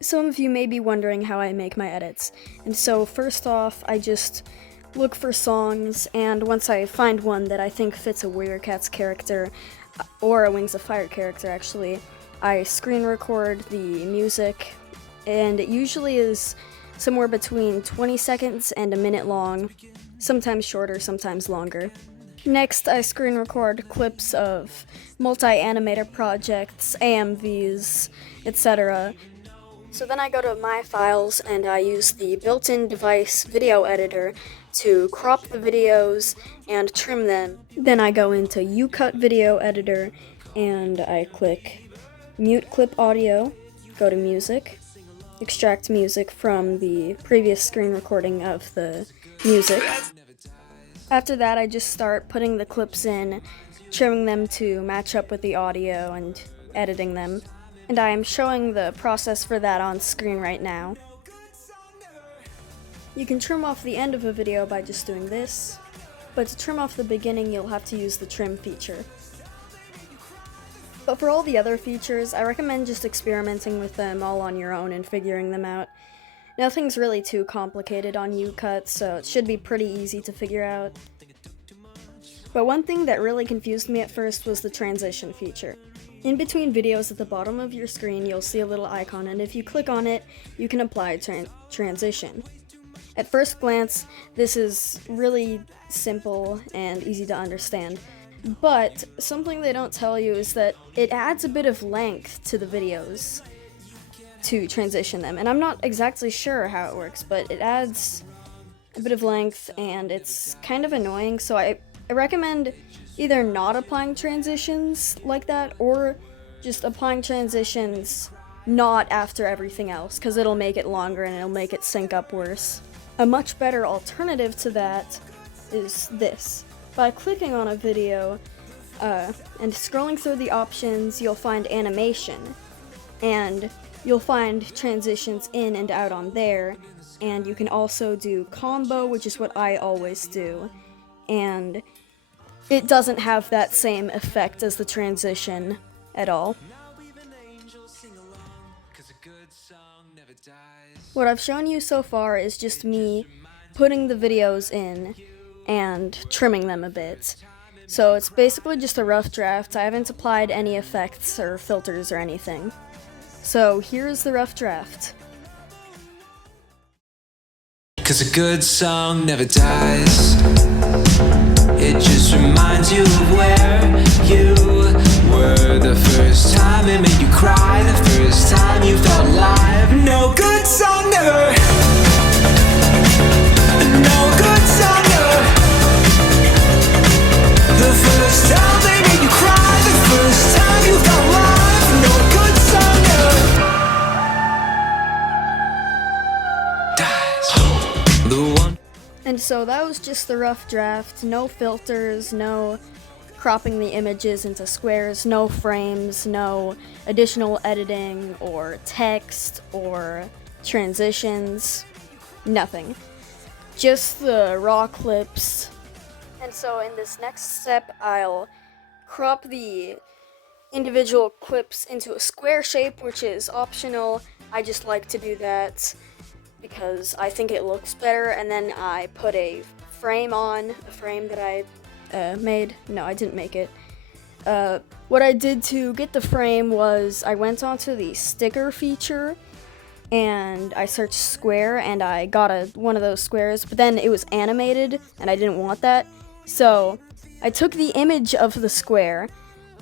Some of you may be wondering how I make my edits, and so first off, I just look for songs, and once I find one that I think fits a Warrior Cats character, or a Wings of Fire character actually, I screen record the music, and it usually is somewhere between 20 seconds and a minute long, sometimes shorter, sometimes longer. Next, I screen record clips of multi-animator projects, AMVs, etc. So then I go to My Files and I use the built-in device video editor to crop the videos and trim them. Then I go into UCut video editor and I click mute clip audio, go to music, extract music from the previous screen recording of the music. After that, I just start putting the clips in, trimming them to match up with the audio and editing them. And I am showing the process for that on screen right now. You can trim off the end of a video by just doing this, but to trim off the beginning you'll have to use the trim feature. But for all the other features, I recommend just experimenting with them all on your own and figuring them out. Nothing's really too complicated on UCut, so it should be pretty easy to figure out. But one thing that really confused me at first was the transition feature. In between videos at the bottom of your screen, you'll see a little icon, and if you click on it, you can apply transition. At first glance, this is really simple and easy to understand, but something they don't tell you is that it adds a bit of length to the videos to transition them, and I'm not exactly sure how it works, but it adds a bit of length and it's kind of annoying, so I recommend either not applying transitions like that or just applying transitions not after everything else, because it'll make it longer and it'll make it sync up worse. A much better alternative to that is this. By clicking on a video and scrolling through the options, you'll find animation, and you'll find transitions in and out on there, and you can also do combo, which is what I always do, and it doesn't have that same effect as the transition at all. What I've shown you so far is just me putting the videos in and trimming them a bit. So it's basically just a rough draft. I haven't applied any effects or filters or anything. So here's the rough draft. 'Cause a good song never dies. It just reminds you of where you were the first time it made you cry, the first time you felt alive. No good song never. No good song never. The first time they made you cry, the first time you felt alive. No good song never dies. The one. And so that was just the rough draft. No filters, no cropping the images into squares, no frames, no additional editing or text or transitions, nothing. Just the raw clips. And so in this next step, I'll crop the individual clips into a square shape, which is optional. I just like to do that because I think it looks better, and then I put a frame on, a frame that I made. No, I didn't make it. What I did to get the frame was I went onto the sticker feature and I searched square and I got one of those squares, but then it was animated and I didn't want that. So I took the image of the square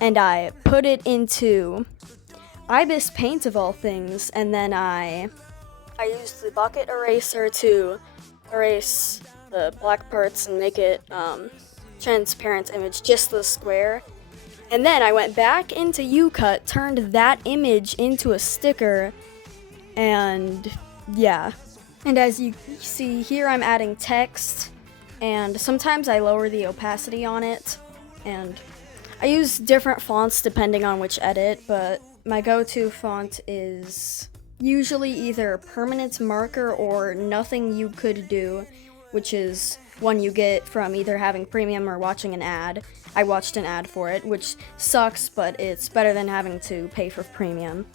and I put it into Ibis Paint of all things, and then I used the bucket eraser to erase the black parts and make it transparent image, just the square. And then I went back into UCut, turned that image into a sticker, and yeah. And as you see here, I'm adding text, and sometimes I lower the opacity on it, and I use different fonts depending on which edit, but my go-to font is usually either Permanent Marker or Nothing You Could Do, which is one you get from either having premium or watching an ad. I watched an ad for it, which sucks, but it's better than having to pay for premium.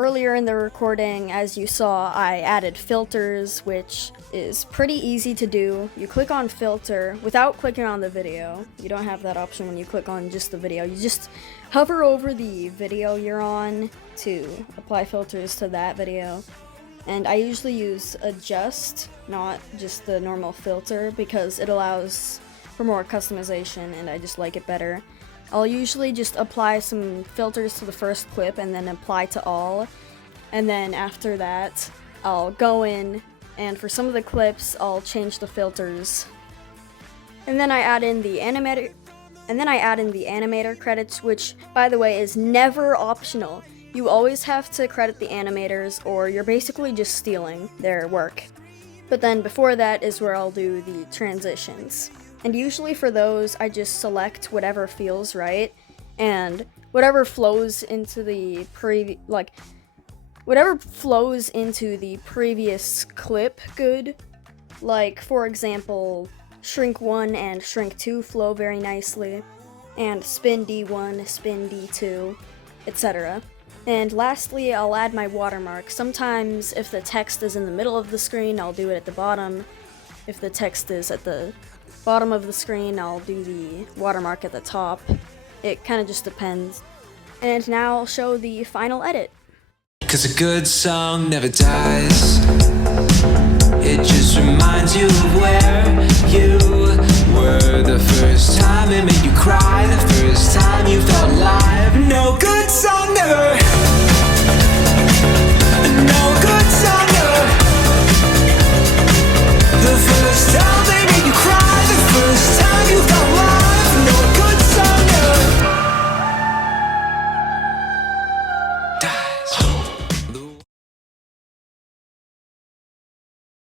Earlier in the recording, as you saw, I added filters, which is pretty easy to do. You click on filter without clicking on the video. You don't have that option when you click on just the video. You just hover over the video you're on to apply filters to that video. And I usually use adjust, not just the normal filter, because it allows for more customization and I just like it better. I'll usually just apply some filters to the first clip and then apply to all. And then after that, I'll go in and for some of the clips, I'll change the filters. And then I add in the animator credits, which by the way is never optional. You always have to credit the animators or you're basically just stealing their work. But then before that is where I'll do the transitions. And usually for those, I just select whatever feels right and whatever flows into the previous clip good. Like for example, shrink 1 and shrink 2 flow very nicely, and spin D1, spin D2, etc. And lastly, I'll add my watermark. Sometimes if the text is in the middle of the screen, I'll do it at the bottom. If the text is at the bottom of the screen, I'll do the watermark at the top. It kind of just depends. And now I'll show the final edit. 'Cause a good song never dies. It just reminds you of where you were the first time it made you cry, the first time you felt alive. No good song never